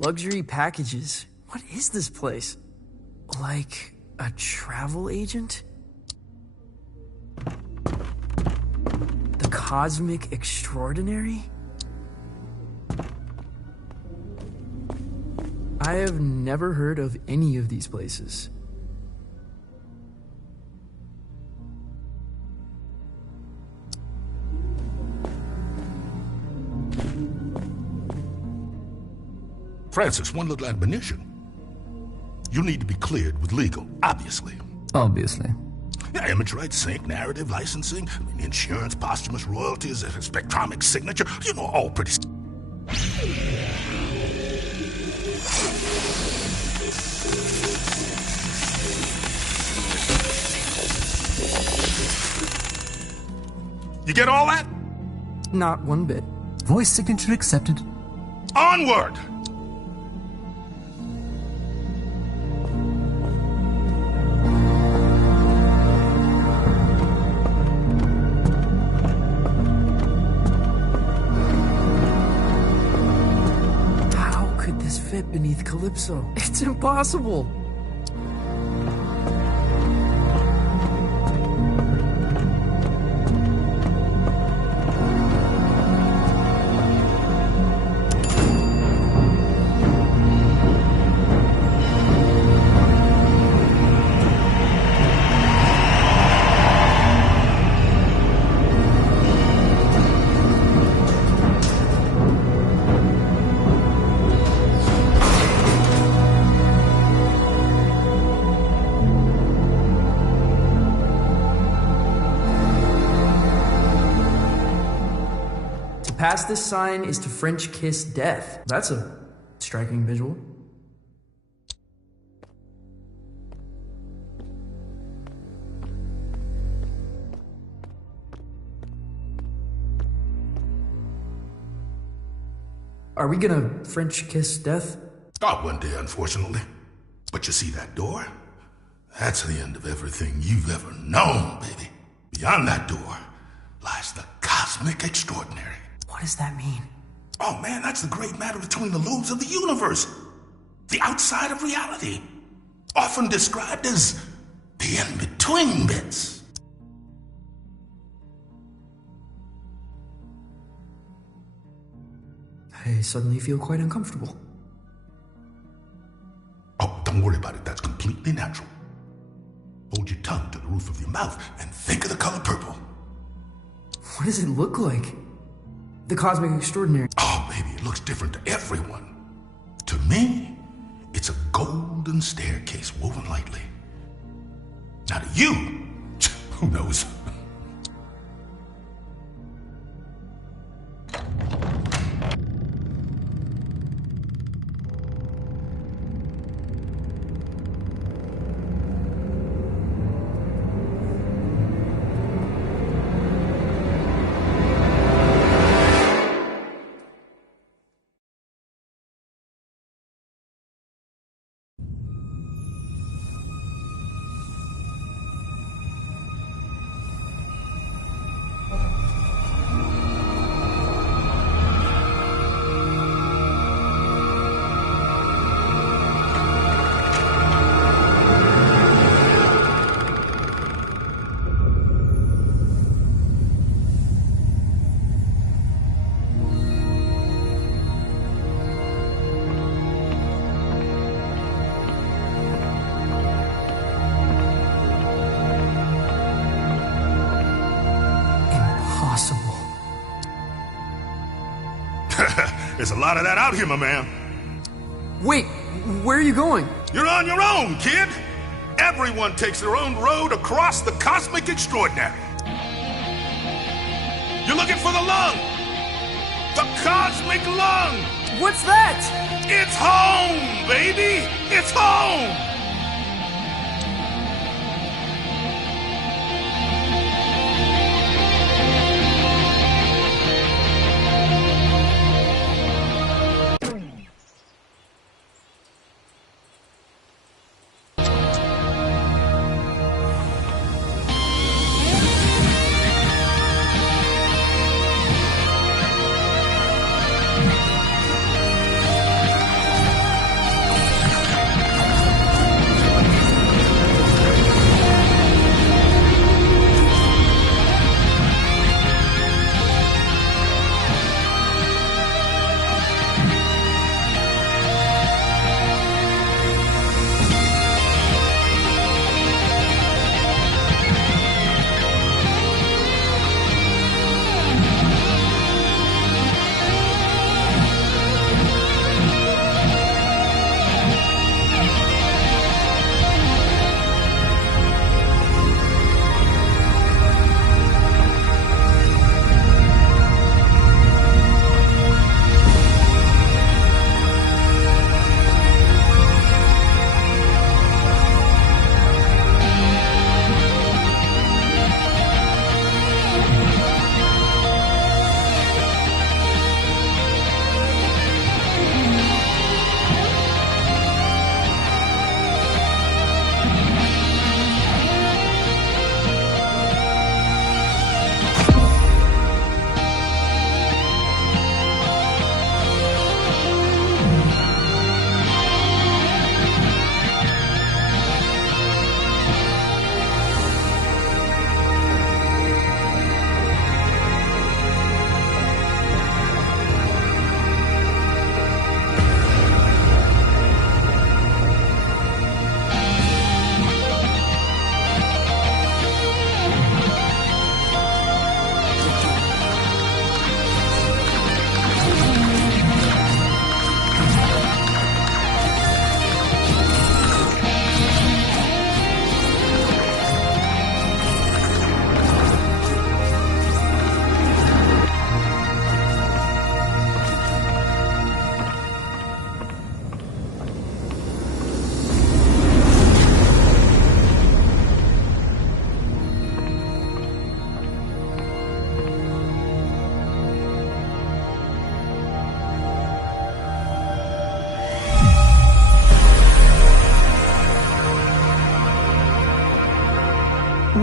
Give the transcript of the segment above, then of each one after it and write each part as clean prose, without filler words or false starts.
Luxury packages. What is this place? Like a travel agent? The Cosmic Extraordinary? I have never heard of any of these places. Francis, one little admonition. You need to be cleared with legal, obviously. Obviously. Yeah, image rights, sync, narrative, licensing, insurance, posthumous royalties, spectromic signature, you know, all pretty... You get all that? Not one bit. Voice signature accepted. Onward! How could this fit beneath Calypso? It's impossible! Past this sign is to French kiss death. That's a striking visual. Are we gonna French kiss death? Oh, one day, unfortunately. But you see that door? That's the end of everything you've ever known, baby. Beyond that door lies the Cosmic Extraordinary. What does that mean? Oh man, that's the great matter between the lobes of the universe. The outside of reality. Often described as the in-between bits. I suddenly feel quite uncomfortable. Oh, don't worry about it. That's completely natural. Hold your tongue to the roof of your mouth and think of the color purple. What does it look like? The Cosmic Extraordinary. Oh, baby, it looks different to everyone. To me, it's a golden staircase woven lightly. Now to you, who knows? There's a lot of that out here, my man. Wait, where are you going? You're on your own, kid. Everyone takes their own road across the Cosmic Extraordinary. You're looking for the lung. The Cosmic Lung. What's that? It's home, baby. It's home.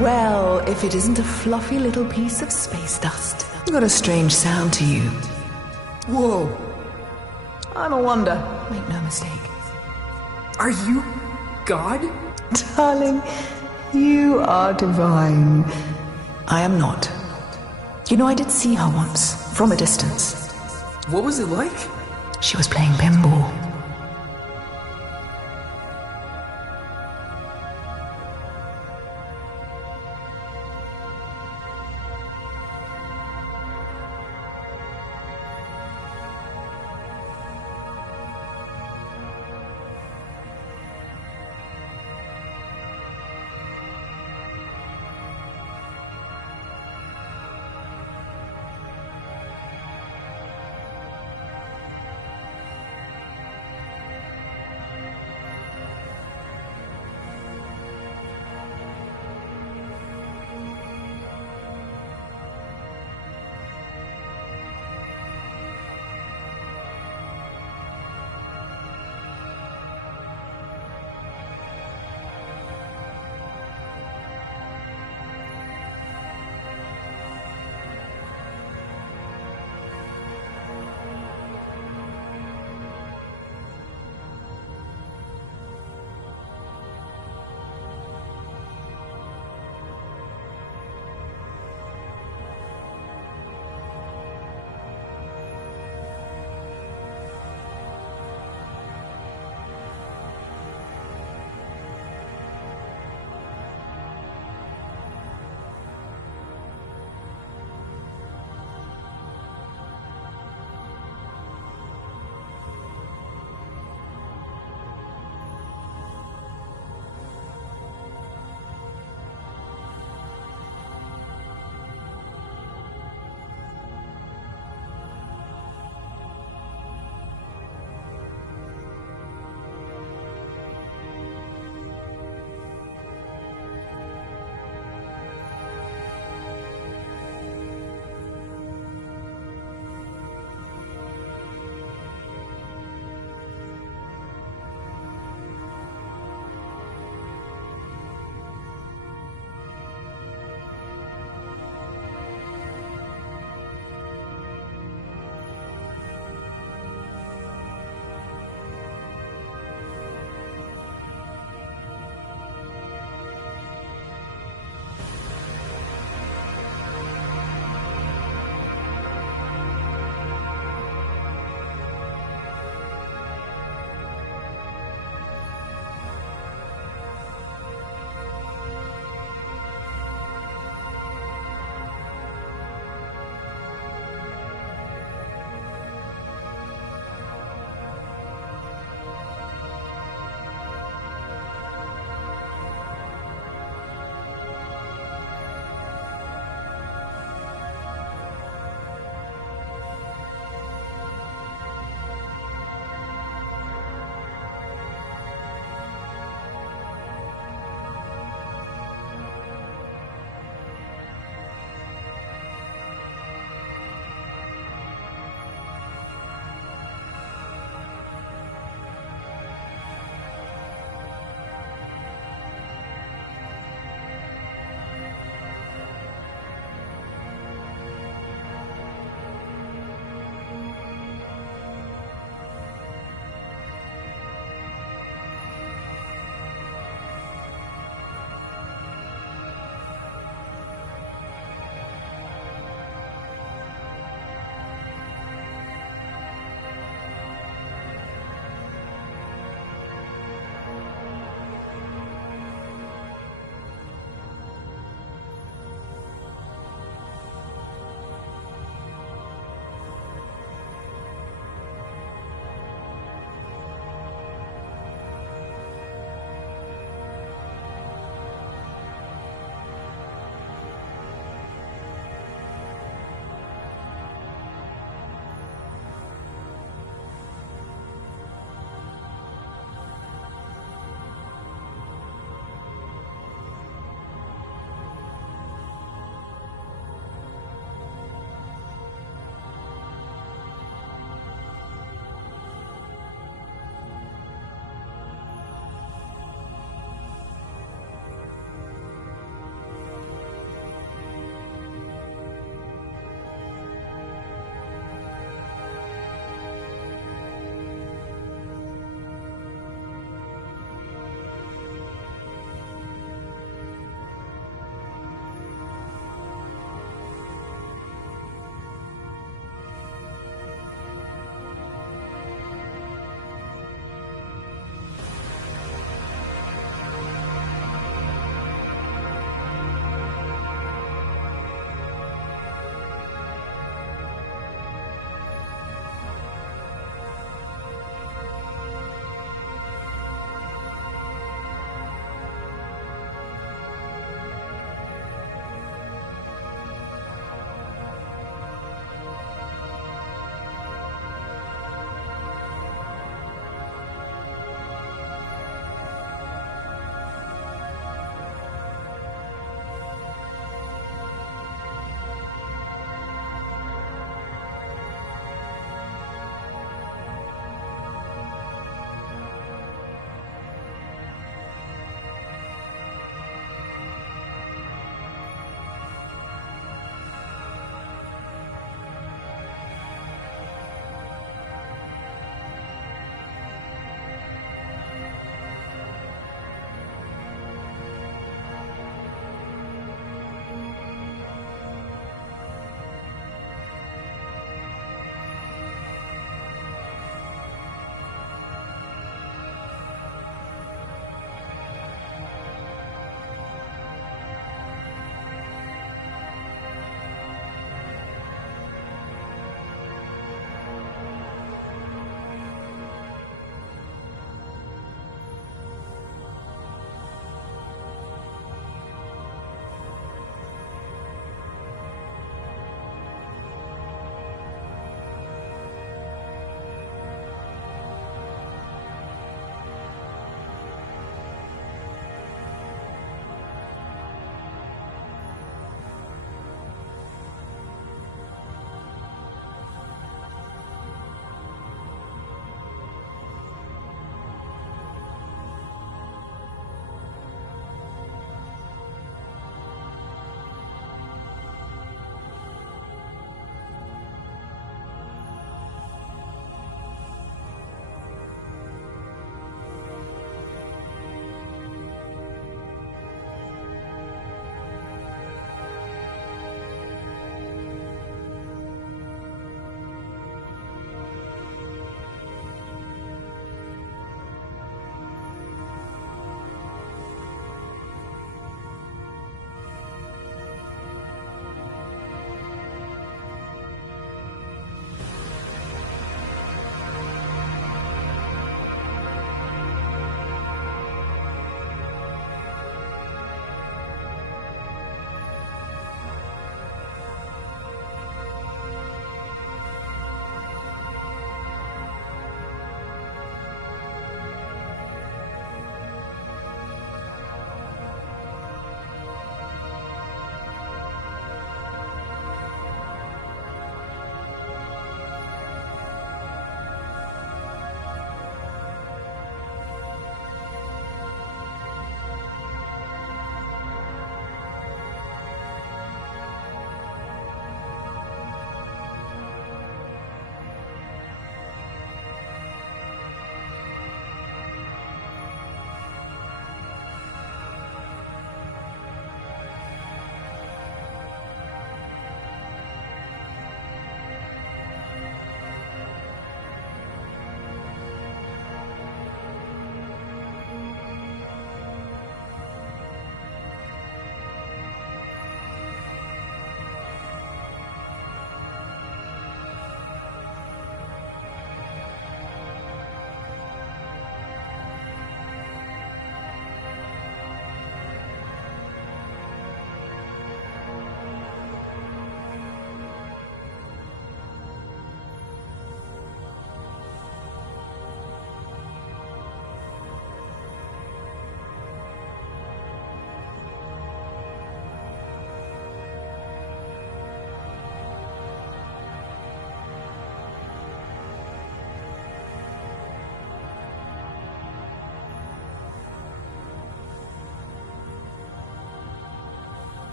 Well, if it isn't a fluffy little piece of space dust. You got a strange sound to you. Whoa. I'm a wonder. Make no mistake. Are you God? Darling, you are divine. I am not. You know, I did see her once, from a distance. What was it like? She was playing pinball.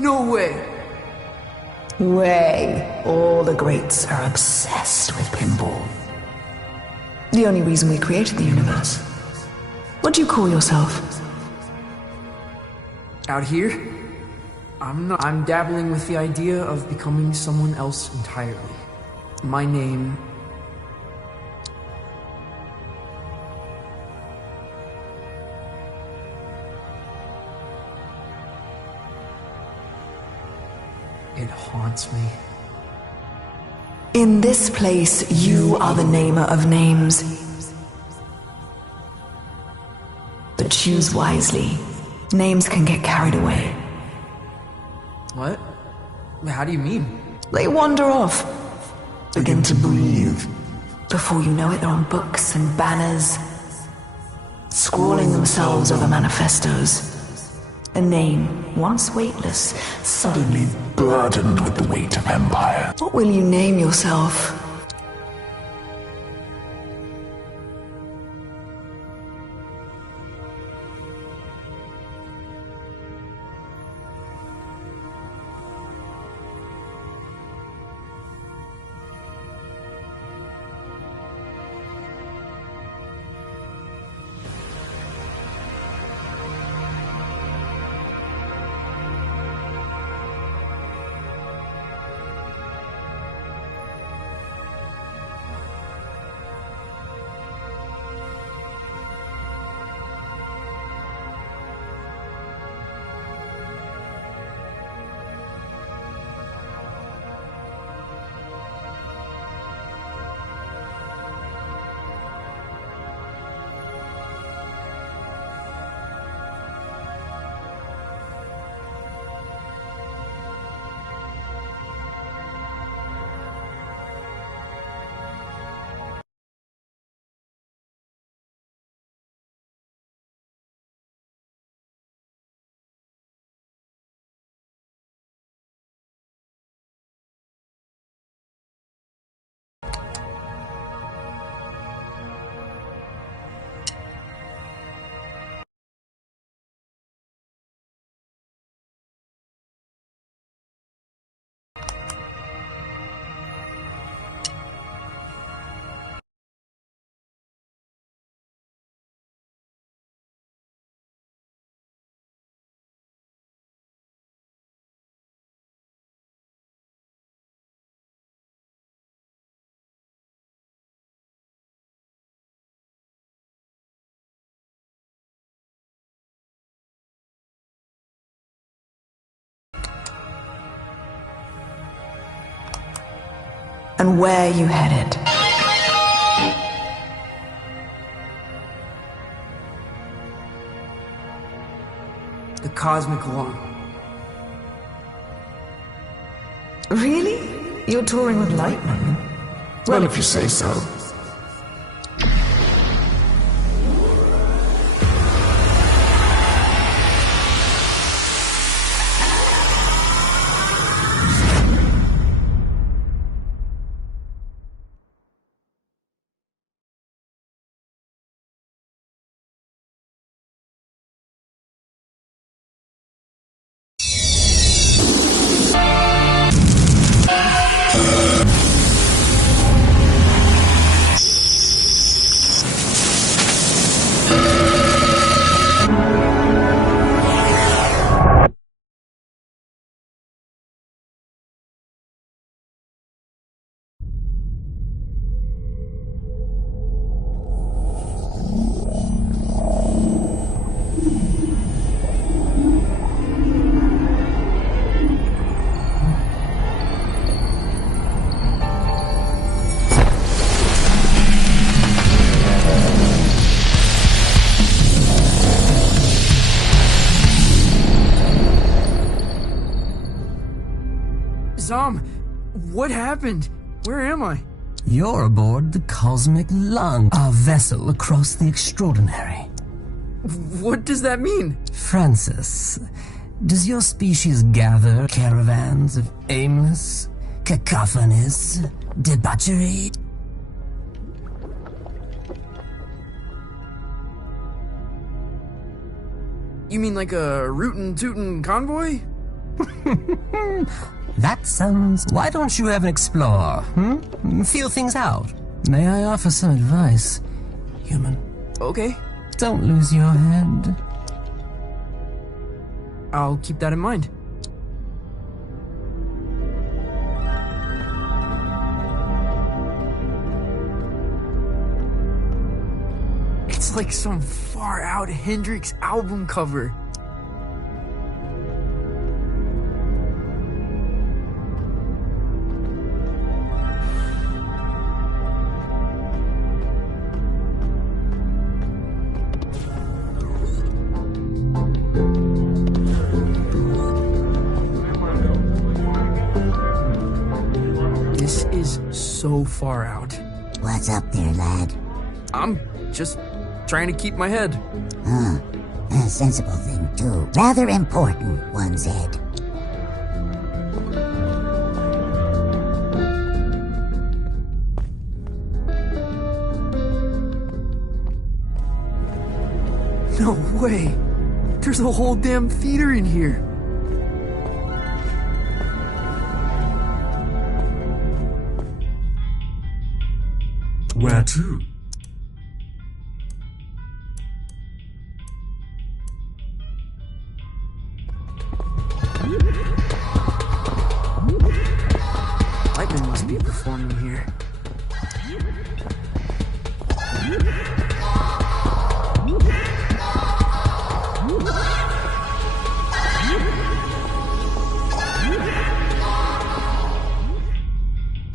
No way! Way. All the greats are obsessed with pinball. The only reason we created the universe. What do you call yourself? Out here? I'm dabbling with the idea of becoming someone else entirely. My name... It haunts me. In this place, you are the namer of names. But choose wisely. Names can get carried away. What? How do you mean? They wander off. Begin to breathe. Before you know it, they're on books and banners, scrawling themselves over manifestos. A name, once weightless, suddenly Burdened with the weight of empire. What will you name yourself? And where you headed? The cosmic law. Really? You're touring with Lightman? Well, if you say so. Zom, what happened? Where am I? You're aboard the Cosmic Lung, our vessel across the extraordinary. What does that mean? Francis, does your species gather caravans of aimless, cacophonous debauchery? You mean like a rootin' tootin' convoy? That sounds... Why don't you ever explore, Feel things out. May I offer some advice, human? Okay, Don't lose your head. I'll keep that in mind. It's like some far-out Hendrix album cover. This is so far out. What's up there, lad? I'm just trying to keep my head. A sensible thing, too. Rather important one, Zed. No way! There's a whole damn theater in here. Where to? Lightman must be performing here.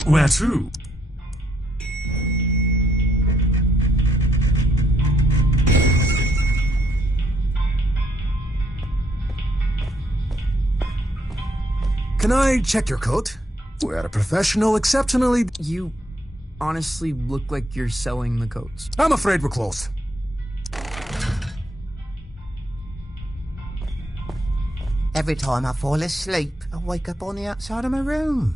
Where to? Can I check your coat? We're at a professional, exceptionally... You honestly look like you're selling the coats. I'm afraid we're closed. Every time I fall asleep, I wake up on the outside of my room.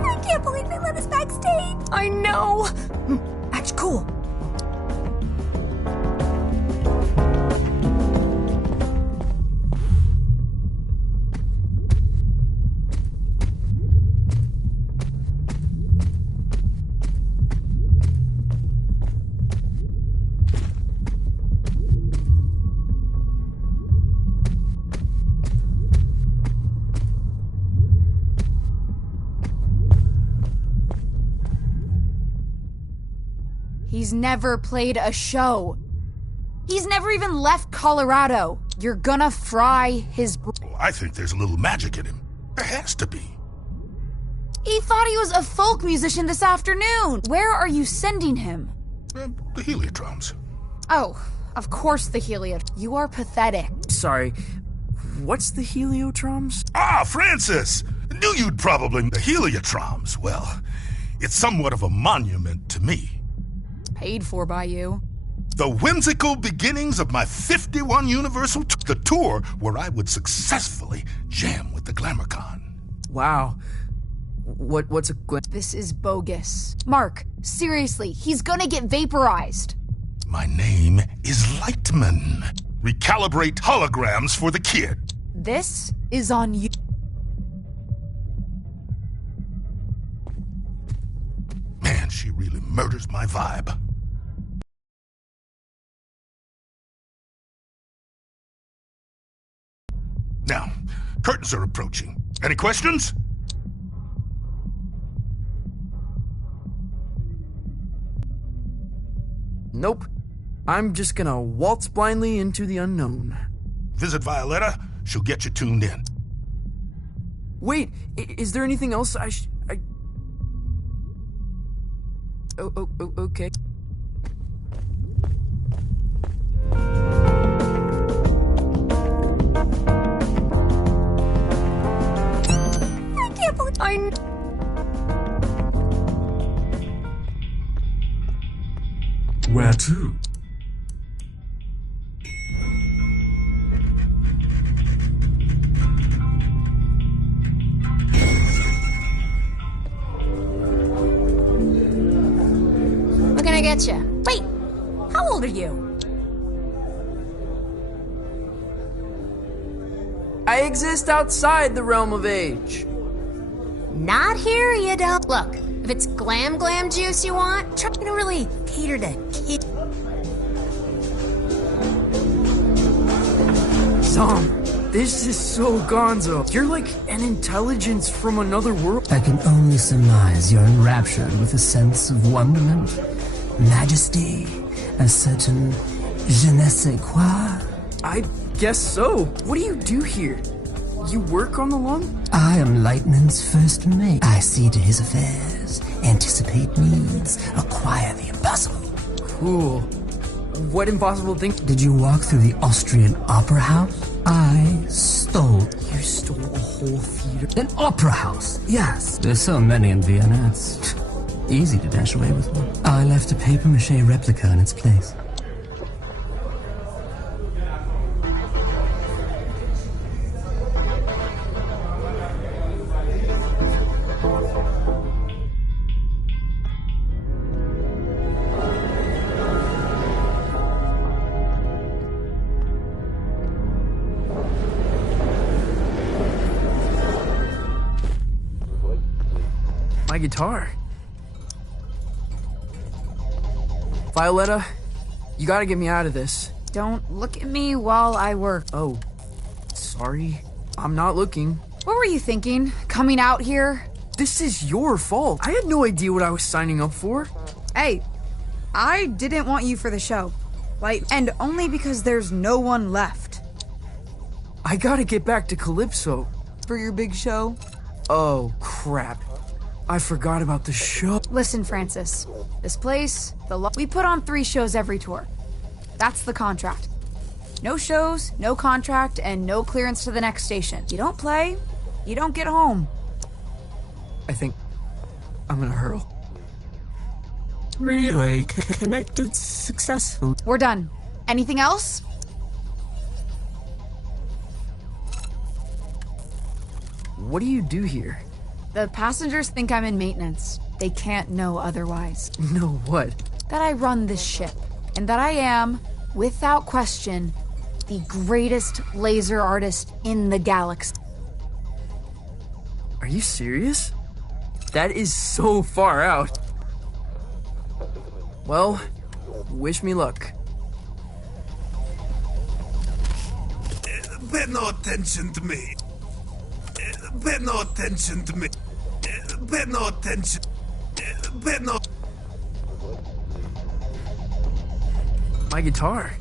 I can't believe they let us backstage. I know! Act cool. He's never played a show. He's never even left Colorado. You're gonna fry his... Well, I think there's a little magic in him. There has to be. He thought he was a folk musician this afternoon. Where are you sending him? The Heliotroms. Oh, of course the Heliot. You are pathetic. Sorry, what's the Heliotroms? Ah, Francis! Knew you'd probably... The Heliotroms, well, it's somewhat of a monument to me. Paid for by you. The whimsical beginnings of my 51 Universal the tour where I would successfully jam with the GlamourCon. Wow. What's a This is bogus. Mark, seriously, he's gonna get vaporized. My name is Lightman. Recalibrate holograms for the kid. This is on you. Man, she really murders my vibe. Now, curtains are approaching. Any questions? Nope. I'm just gonna waltz blindly into the unknown. Visit Violetta. She'll get you tuned in. Wait, is there anything else okay. I can't believe... Where to? getcha. Wait, how old are you? I exist outside the realm of age. Not here, you don't. Look, if it's glam juice you want, try to really cater to kids. Tom, this is so gonzo. You're like an intelligence from another world. I can only surmise you're enraptured with a sense of wonderment, majesty, a certain je ne sais quoi. I guess so. What do you do here? You work on the lung? I am Lightman's first mate. I see to his affairs, anticipate needs, acquire the impossible. Cool. What impossible thing? Did you walk through the Austrian Opera House? I stole. You stole a whole theater? An opera house, yes. There's so many in Vienna, it's easy to dash away with one. I left a papier-mâché replica in its place. My guitar. Violetta, you gotta get me out of this. Don't look at me while I work. Oh, sorry. I'm not looking. What were you thinking? Coming out here? This is your fault. I had no idea what I was signing up for. Hey, I didn't want you for the show. And only because there's no one left. I gotta get back to Calypso. For your big show? Oh, crap. I forgot about the show. Listen, Francis. This place, we put on 3 shows every tour. That's the contract. No shows, no contract, and no clearance to the next station. You don't play, you don't get home. I think I'm gonna hurl. Relay connected successful. We're done. Anything else? What do you do here? The passengers think I'm in maintenance. They can't know otherwise. Know what? That I run this ship, and that I am, without question, the greatest laser artist in the galaxy. Are you serious? That is so far out. Well, wish me luck. Pay no attention to me. Pay no attention to me. Pay no attention. Pay no. My guitar.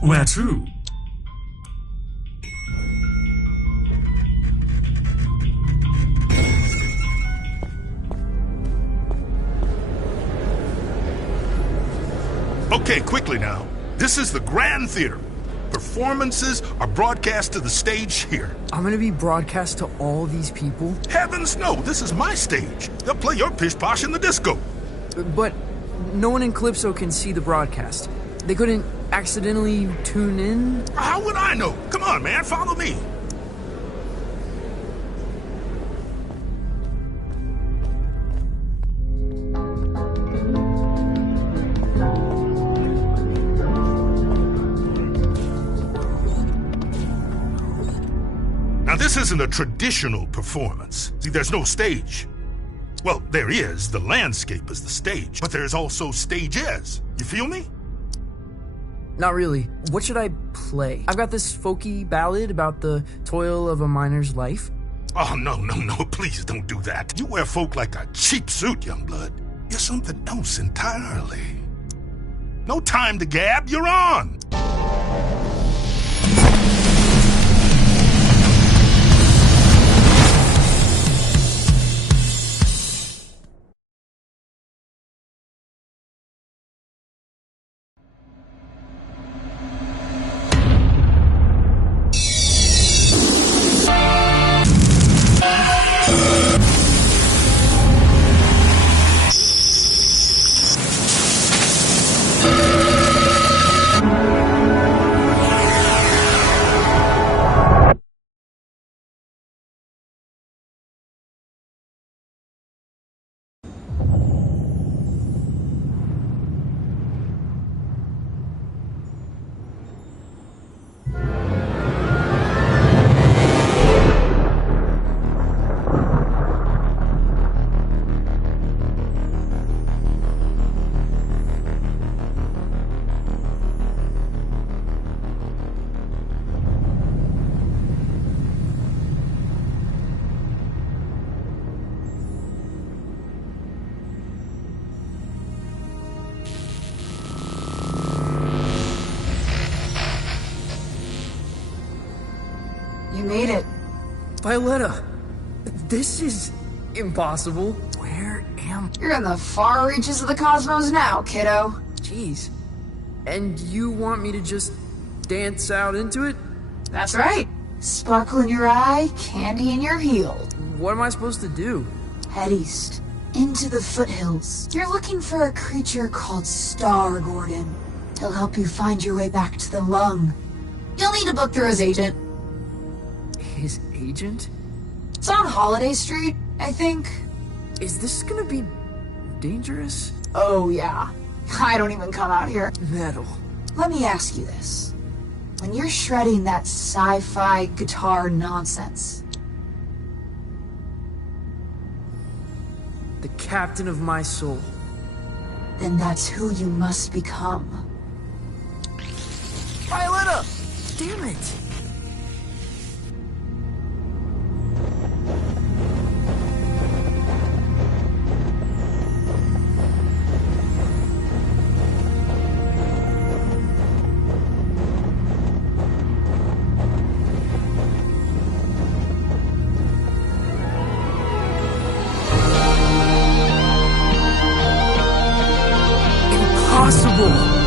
Where to? Okay, quickly now. This is the Grand Theater. Performances are broadcast to the stage here. I'm gonna be broadcast to all these people? Heavens no, this is my stage. They'll play your pish posh in the disco. But no one in Calypso can see the broadcast. They couldn't accidentally tune in? How would I know? Come on, man, follow me. Now, this isn't a traditional performance. See, there's no stage. Well, there is. The landscape is the stage. But there's also stages. You feel me? Not really. What should I play? I've got this folky ballad about the toil of a miner's life. Oh, no, please don't do that. You wear folk like a cheap suit, young blood. You're something else entirely. No time to gab, you're on! You made it. Violetta, this is impossible. Where am You're in the far reaches of the cosmos now, kiddo. Jeez. And you want me to just dance out into it? That's right. Sparkle in your eye, candy in your heel. What am I supposed to do? Head east, into the foothills. You're looking for a creature called Star Gordon. He'll help you find your way back to the lung. You'll need to book through his agent. His agent? It's on Holiday Street, I think. Is this gonna be dangerous? Oh, yeah. I don't even come out here. Metal. Let me ask you this. When you're shredding that sci-fi guitar nonsense, The captain of my soul. then that's who you must become. Violetta! Damn it! Impossible!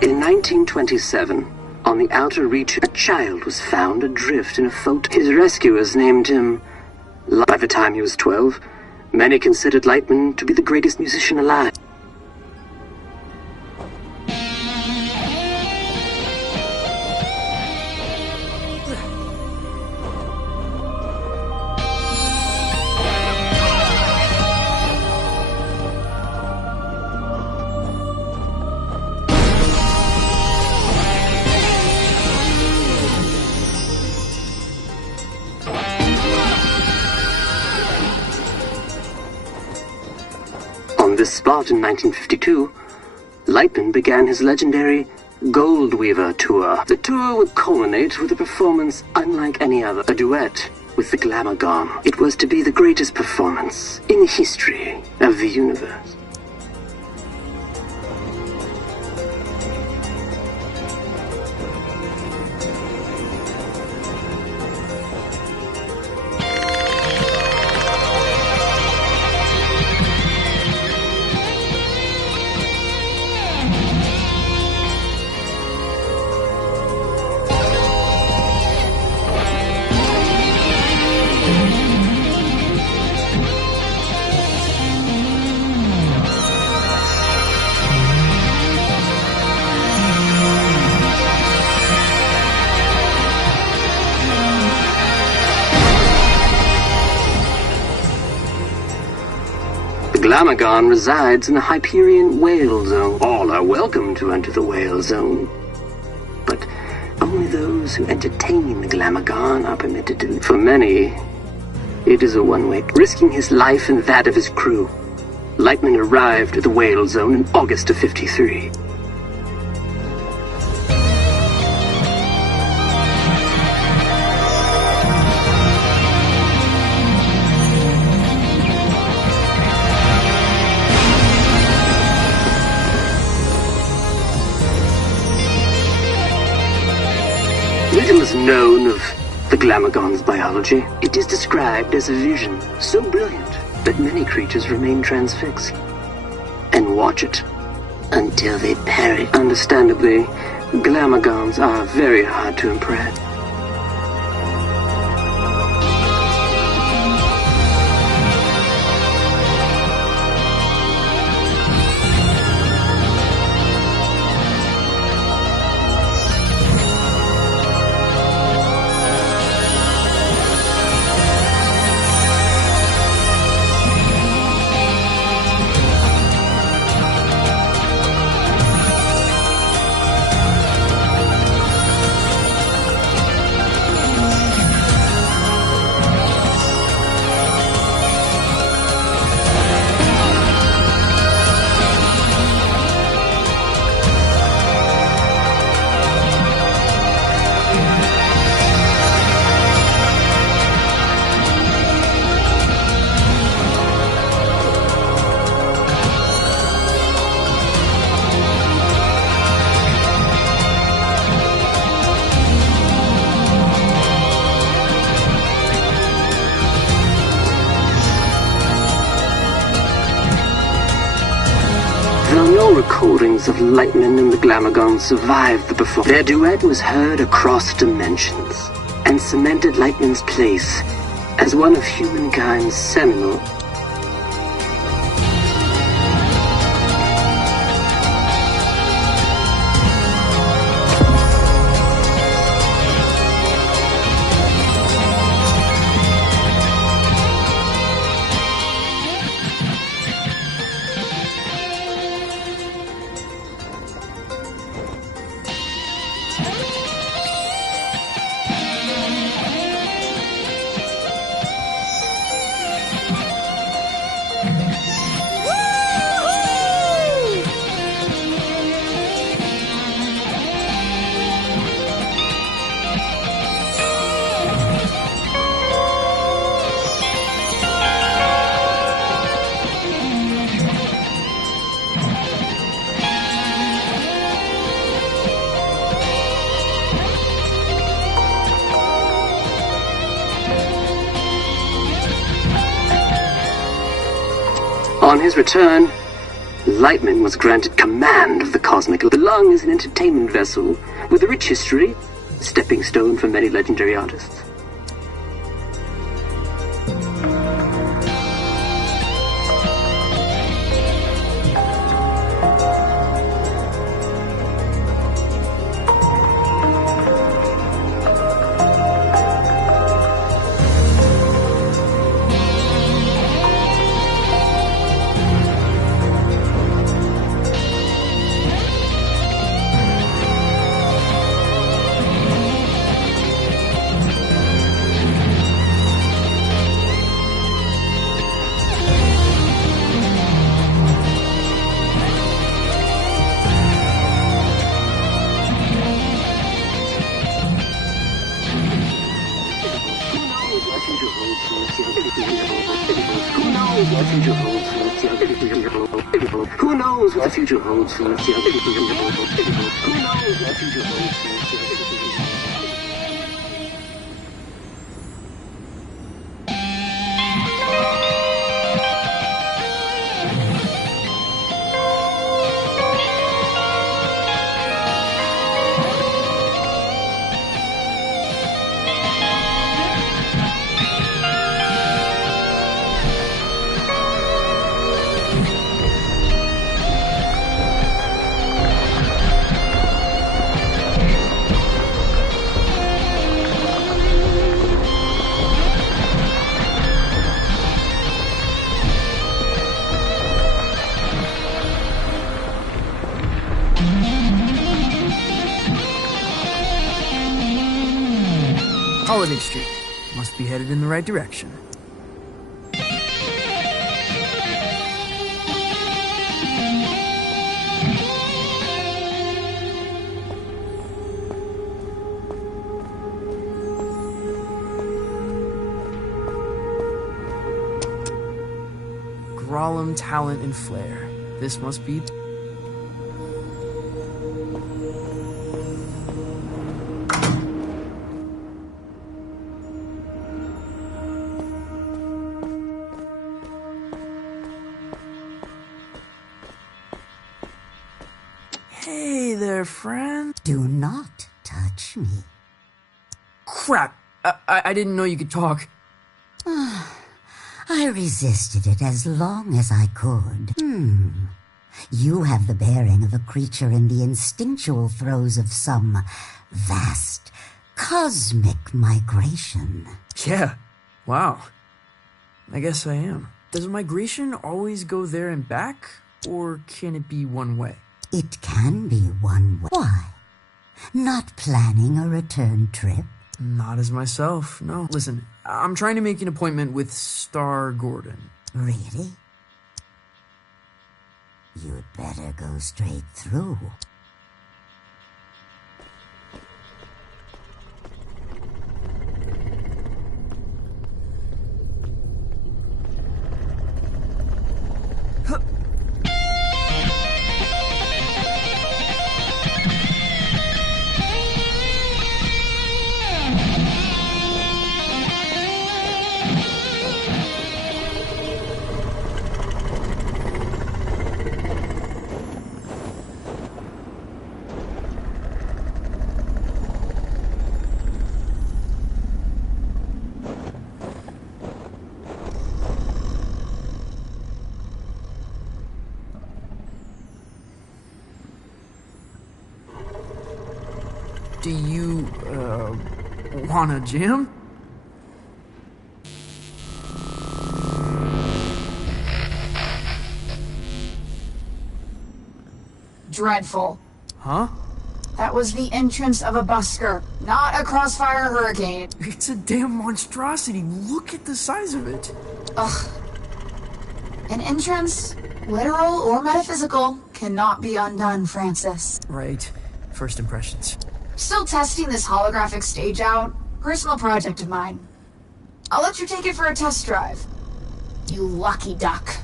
In 1927, on the outer reach, a child was found adrift in a float. His rescuers named him. By the time he was 12, many considered Lightman to be the greatest musician alive. On this spot in 1952, Lightman began his legendary Gold Weaver tour. The tour would culminate with a performance unlike any other, a duet with the Glamour Gone. It was to be the greatest performance in the history of the universe. Glamagon resides in the Hyperion Whale Zone. All are welcome to enter the Whale Zone, but only those who entertain the Glamagon are permitted to. For many, it is a one-way. Risking his life and that of his crew, Lightman arrived at the Whale Zone in August of 53. Little is known of the Glamagon's biology. It is described as a vision so brilliant that many creatures remain transfixed and watch it until they perish. Understandably, Glamagons are very hard to impress. Recordings of Lightman and the Glamagon survived the performance. Their duet was heard across dimensions and cemented Lightman's place as one of humankind's seminal. On his return, Lightman was granted command of the Cosmic. The Lung is an entertainment vessel with a rich history, a stepping stone for many legendary artists. Who knows what the future holds for us? Who knows what the future holds for us? Holiday Street. Must be headed in the right direction. Grolem talent and flair. This must be... Hey there, friend. Do not touch me. Crap! I didn't know you could talk. I resisted it as long as I could. You have the bearing of a creature in the instinctual throes of some vast, cosmic migration. Yeah. Wow. I guess I am. Does migration always go there and back, or can it be one way? It can be one way. Why? Not planning a return trip? Not as myself, no. Listen, I'm trying to make an appointment with Star Gordon. Really? You'd better go straight through. Do you, wanna jam? Dreadful. Huh? That was the entrance of a busker, not a crossfire hurricane. It's a damn monstrosity. Look at the size of it. Ugh. An entrance, literal or metaphysical, cannot be undone, Francis. Right. First impressions. Still testing this holographic stage out? Personal project of mine. I'll let you take it for a test drive. You lucky duck.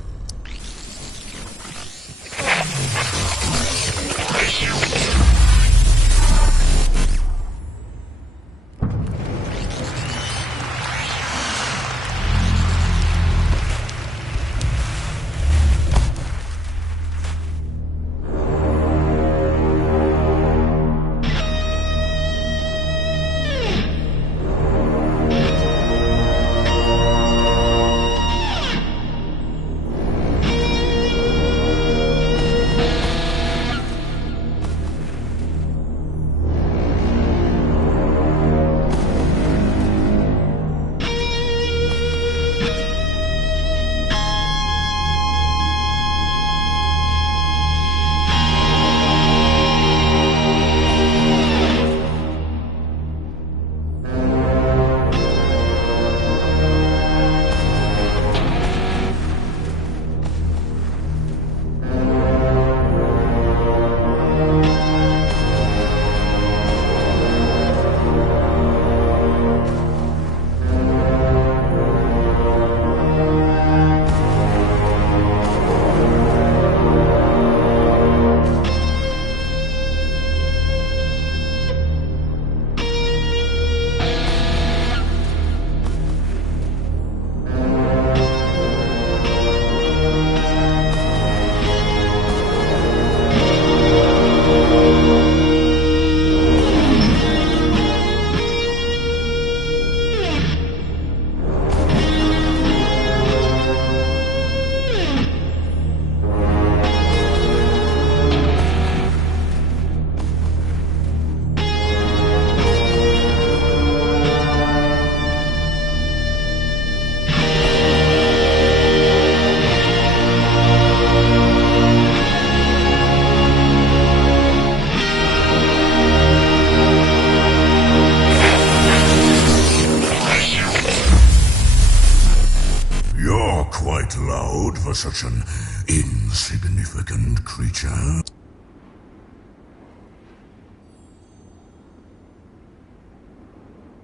for such an insignificant creature.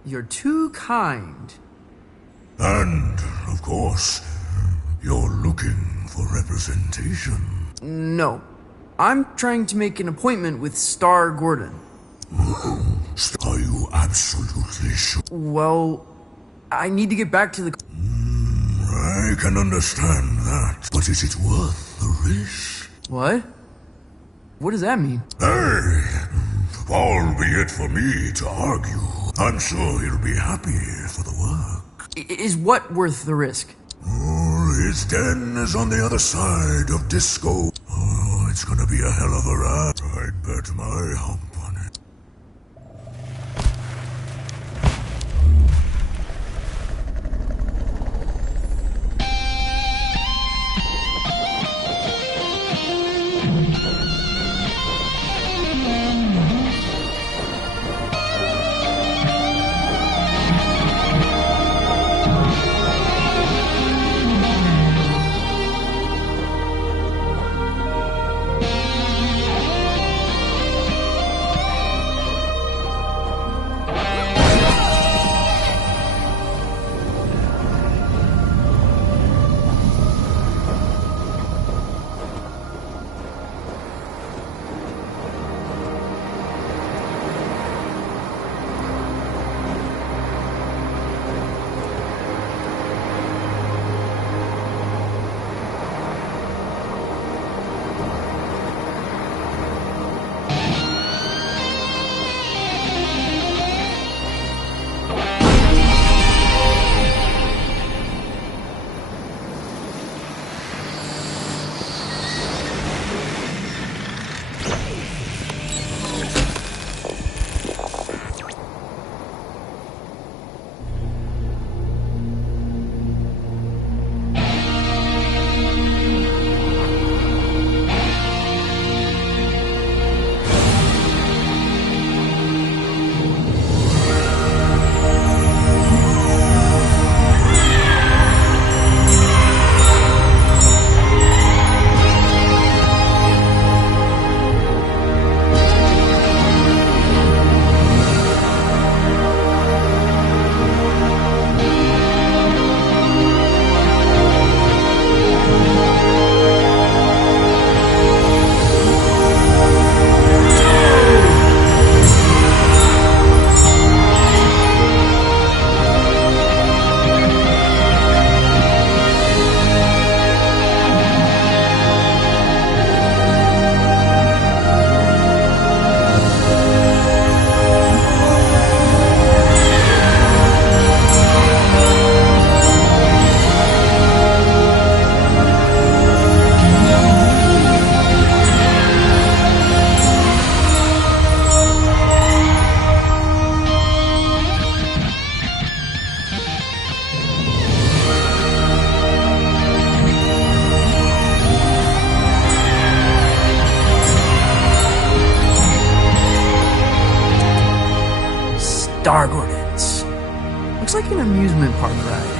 You're too kind. And, of course, you're looking for representation. No. I'm trying to make an appointment with Star Gordon. Are you absolutely sure? Well, I need to get back to the... I can understand that, but is it worth the risk? What? What does that mean? Hey, albeit for me to argue, I'm sure he'll be happy for the work. Is what worth the risk? Oh, his den is on the other side of Disco. Oh, it's gonna be a hell of a ride. I'd bet my hump on it. Star Gordons. Looks like an amusement park ride.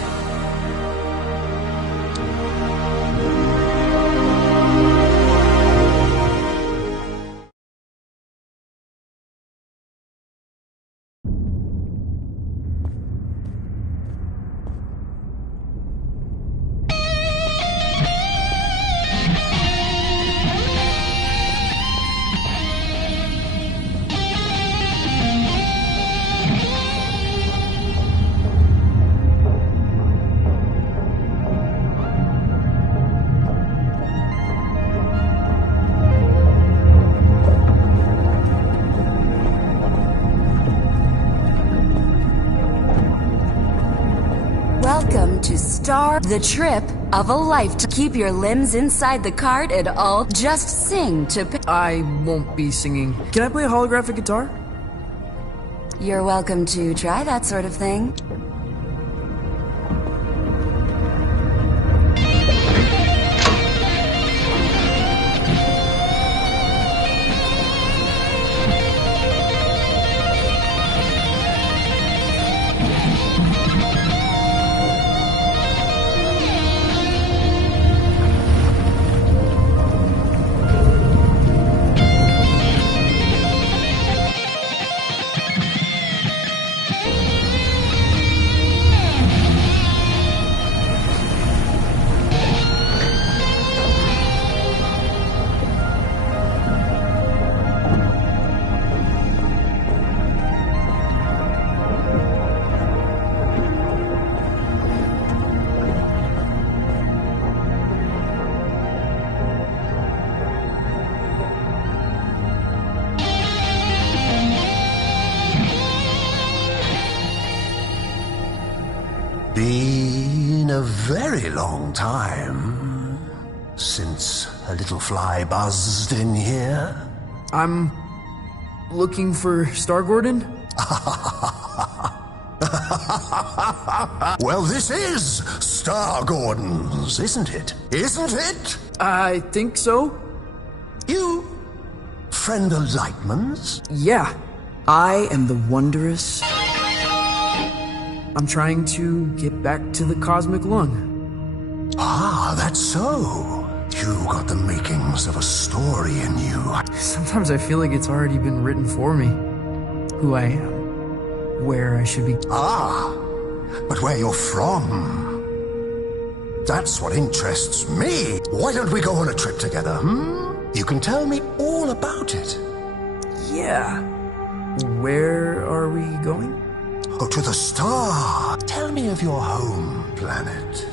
Welcome to Star, the trip of a life. To keep your limbs inside the cart and all, just sing to... I won't be singing. Can I play a holographic guitar? You're welcome to try that sort of thing. a very long time since a little fly buzzed in here. I'm looking for Star Gordon? Well, this is Star Gordon's, isn't it? Isn't it? I think so. You friend of Lightman's? Yeah, I am the Wondrous. I'm trying to get back to the Cosmic Lung. Ah, that's so. You got the makings of a story in you. Sometimes I feel like it's already been written for me. Who I am. Where I should be. Ah, but where you're from. That's what interests me. Why don't we go on a trip together, You can tell me all about it. Yeah. Where are we going? Oh, to the star. Tell me of your home planet.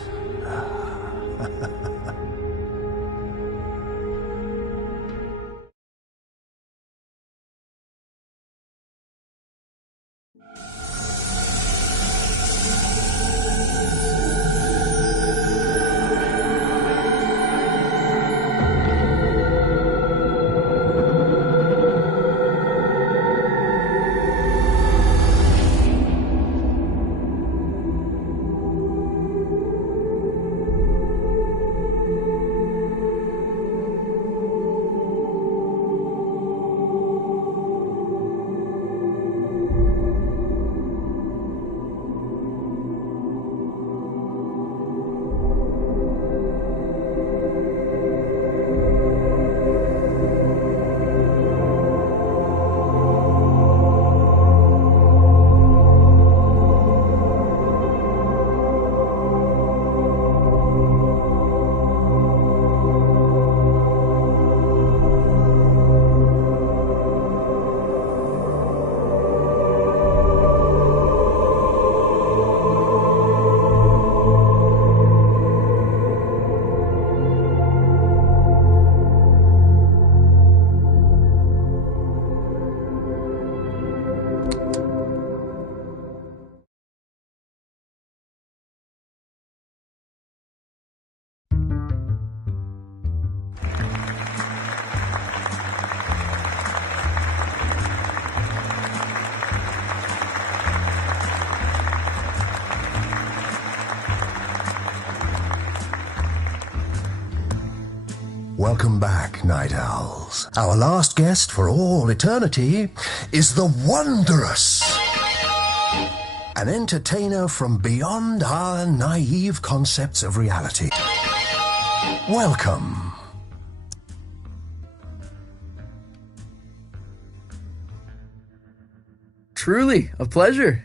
Welcome back, Night Owls. Our last guest for all eternity is the Wondrous. An entertainer from beyond our naive concepts of reality. Welcome. Truly, a pleasure.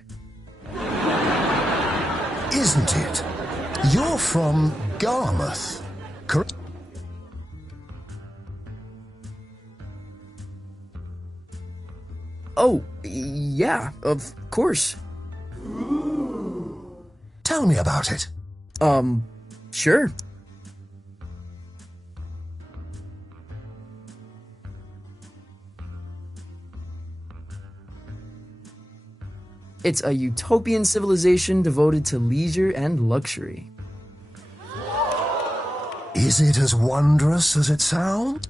Isn't it? You're from Garmouth, correct? Oh, yeah, of course. Tell me about it. Sure. It's a utopian civilization devoted to leisure and luxury. Is it as wondrous as it sounds?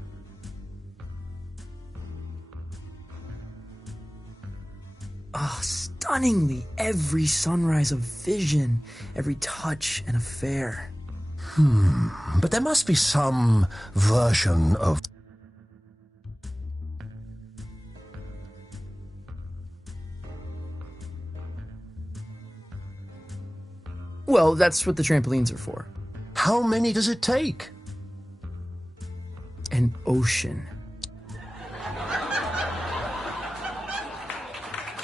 Oh, stunningly, every sunrise a vision, every touch an affair. But there must be some version of... Well, that's what the trampolines are for. How many does it take? An ocean.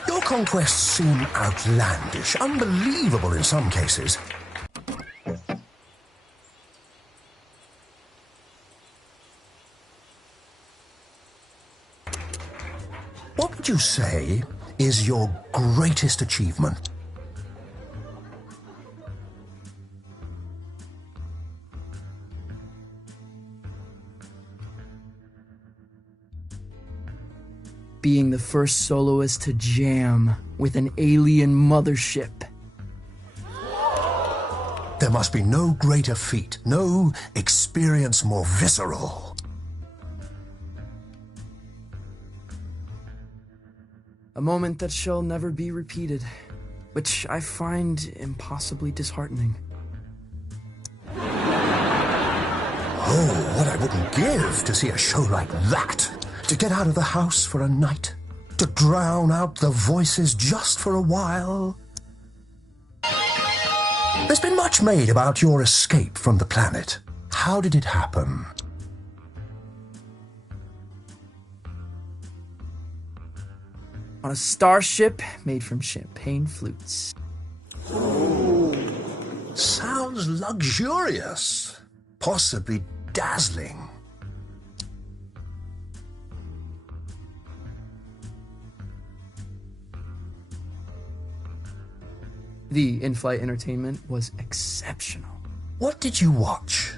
Your conquests seem outlandish, unbelievable in some cases. What would you say is your greatest achievement? Being the first soloist to jam with an alien mothership. The There must be no greater feat, no experience more visceral. A moment that shall never be repeated, which I find impossibly disheartening. Oh, what I wouldn't give to see a show like that. To get out of the house for a night. To drown out the voices just for a while. There's been much made about your escape from the planet. How did it happen? On a starship made from champagne flutes. Sounds luxurious. Possibly dazzling. The in-flight entertainment was exceptional. What did you watch?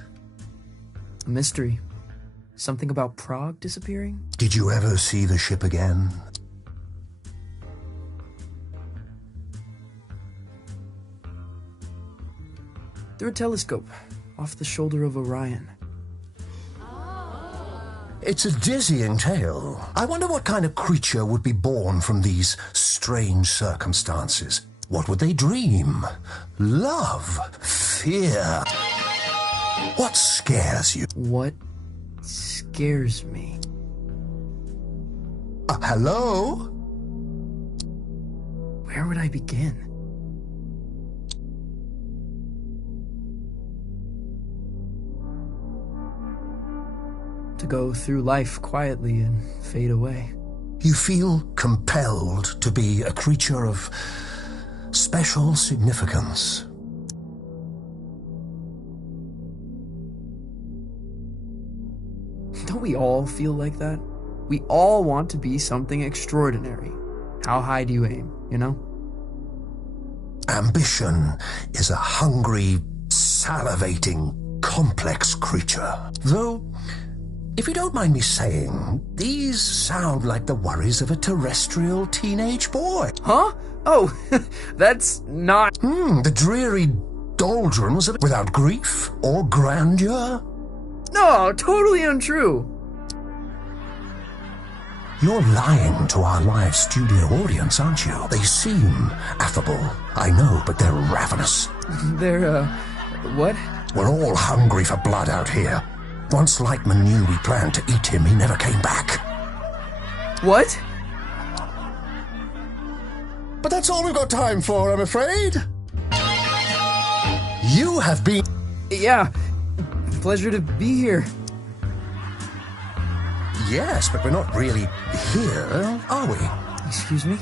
A mystery. Something about Prague disappearing? Did you ever see the ship again? Through a telescope, off the shoulder of Orion. It's a dizzying tale. I wonder what kind of creature would be born from these strange circumstances. What would they dream? Love? Fear? What scares you? What scares me? Hello? Where would I begin? To go through life quietly and fade away. You feel compelled to be a creature of special significance. Don't we all feel like that? We all want to be something extraordinary. How high do you aim, you know? Ambition is a hungry, salivating, complex creature. Though, if you don't mind me saying, these sound like the worries of a terrestrial teenage boy. Huh? Oh, that's not... The dreary doldrums of without grief or grandeur. No, totally untrue. You're lying to our live studio audience, aren't you? They seem affable, I know, but they're ravenous. They're, what? We're all hungry for blood out here. Once Lightman knew we planned to eat him, he never came back. What? But that's all we've got time for, I'm afraid. You have been... Yeah, pleasure to be here. Yes, but we're not really here, are we? Excuse me?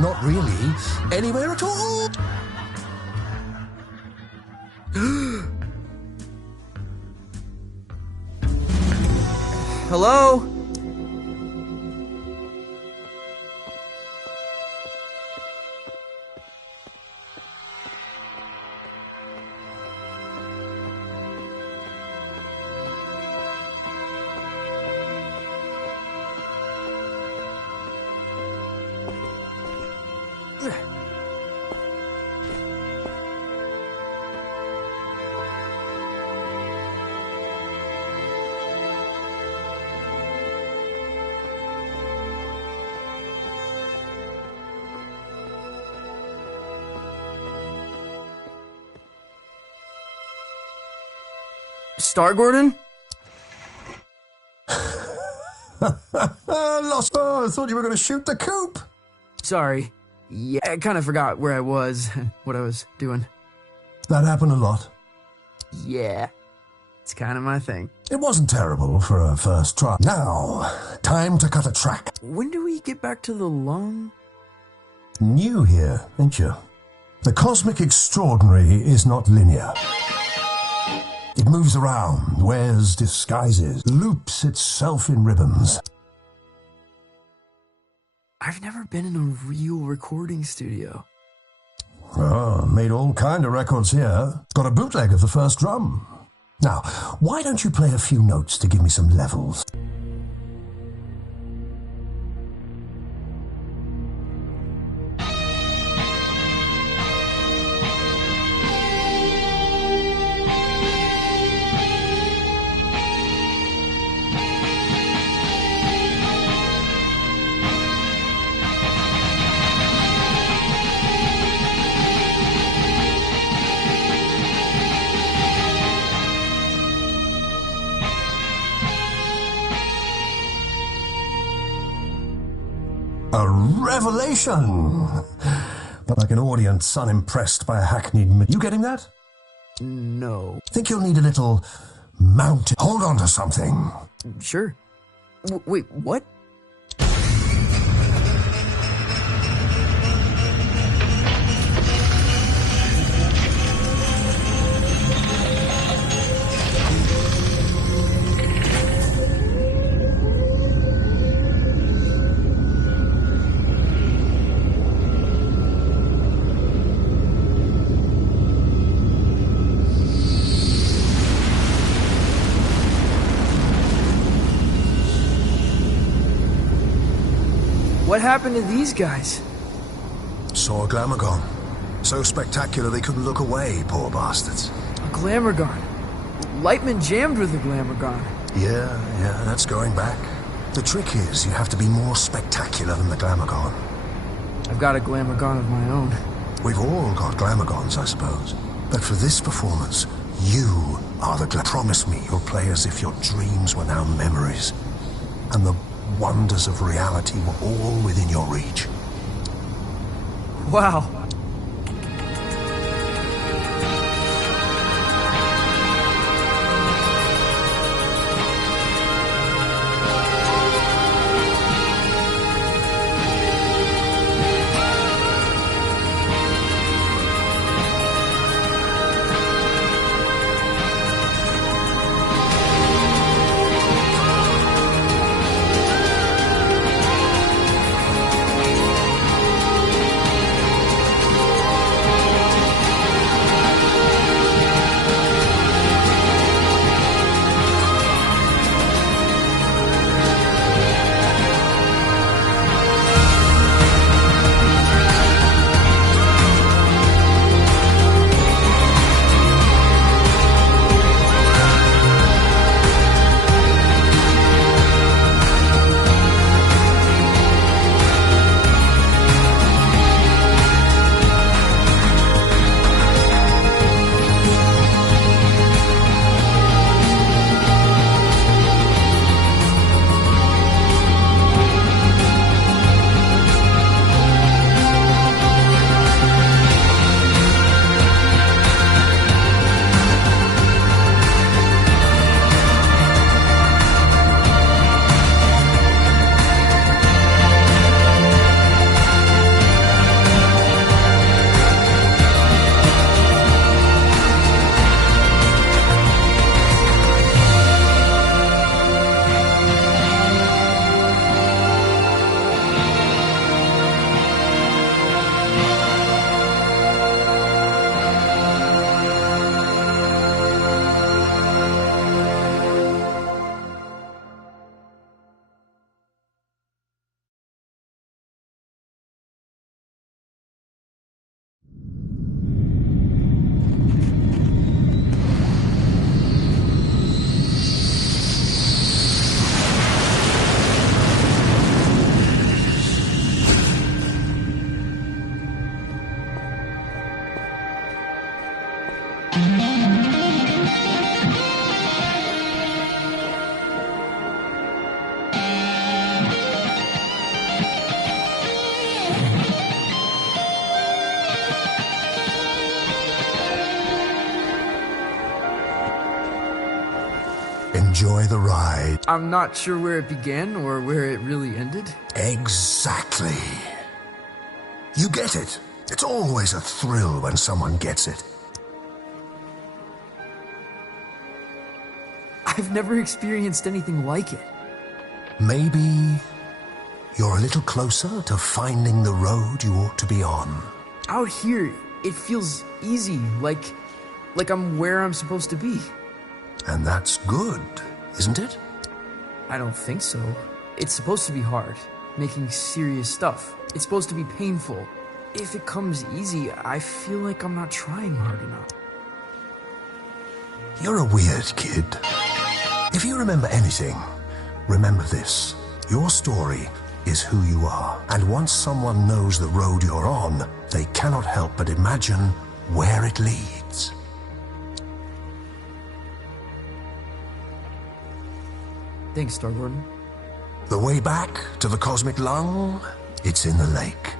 Not really anywhere at all. Hello? Star Gordon? Lost. Oh, I thought you were going to shoot the coop. Sorry. Yeah, I kind of forgot where I was, what I was doing. That happened a lot. Yeah, it's kind of my thing. It wasn't terrible for a first try. Now, time to cut a track. When do we get back to the lung? New here, ain't you? The cosmic extraordinary is not linear. It moves around, wears disguises, loops itself in ribbons. I've never been in a real recording studio. Oh, made all kind of records here. Got a bootleg of the first drum. Now, why don't you play a few notes to give me some levels? A revelation! But like an audience unimpressed by a hackneyed You getting that? No. Think you'll need a little mountain. Hold on to something. Sure. Wait, what? What happened to these guys? Saw a Glamogon. So spectacular they couldn't look away, poor bastards. A Glamogon. Lightman jammed with a Glamogon. Yeah, that's going back. The trick is you have to be more spectacular than the Glamogon. I've got a Glamogon of my own. We've all got Glamagons, I suppose. But for this performance, you are the Promise me you'll play as if your dreams were now memories. And the wonders of reality were all within your reach. Wow. Enjoy the ride. I'm not sure where it began or where it really ended. Exactly. You get it. It's always a thrill when someone gets it. I've never experienced anything like it. Maybe you're a little closer to finding the road you ought to be on. Out here, it feels easy, like I'm where I'm supposed to be. And that's good, isn't it? I don't think so. It's supposed to be hard, making serious stuff. It's supposed to be painful. If it comes easy, I feel like I'm not trying hard enough. You're a weird kid. If you remember anything, remember this. Your story is who you are. And once someone knows the road you're on, they cannot help but imagine where it leads. Thanks, Star Gordon. The way back to the cosmic lung It's in the lake.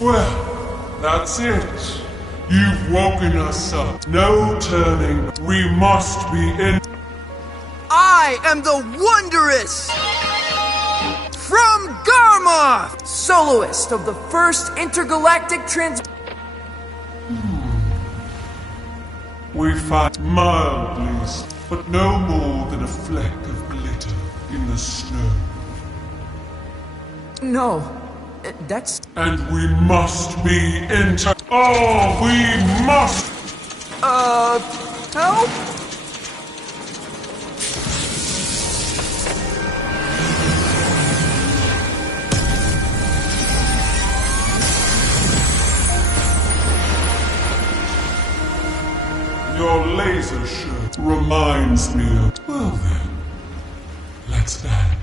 Well, that's it. You've woken us up. No turning. We must be in. I am the Wondrous! From Garmoth! Soloist of the first intergalactic We fight mildly, but no more than a fleck of glitter in the snow. No, that's... And we must be Oh, we must! help? Your laser shirt reminds me of... Well then, let's dance.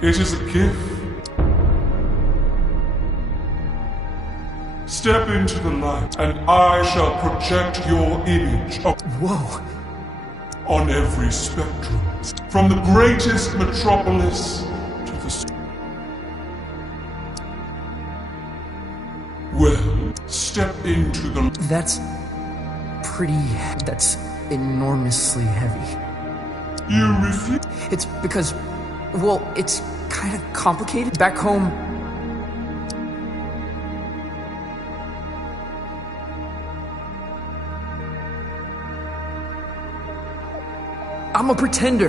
It is a gift. Step into the light, and I shall project your image Whoa. on every spectrum, from the greatest metropolis to the... Well, step into the... That's enormously heavy. You refuse? It's because, well, it's kind of complicated. Back home, I'm a pretender.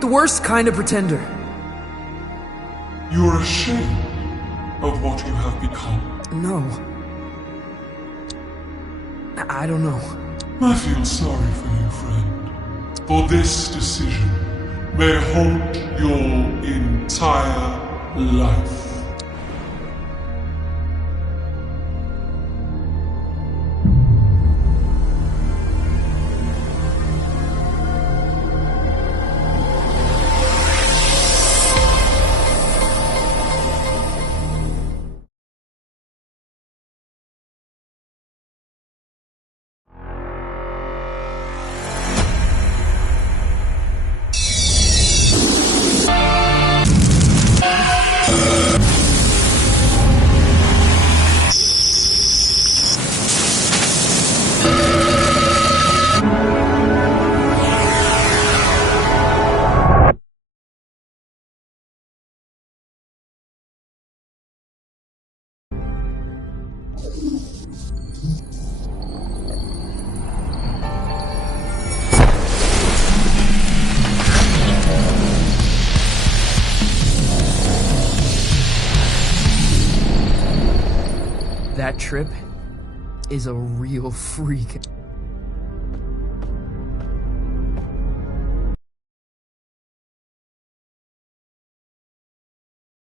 The worst kind of pretender. You're ashamed of what you have become. No. I don't know. I feel sorry for you, friend. For this decision may haunt your entire life. That trip is a real freak.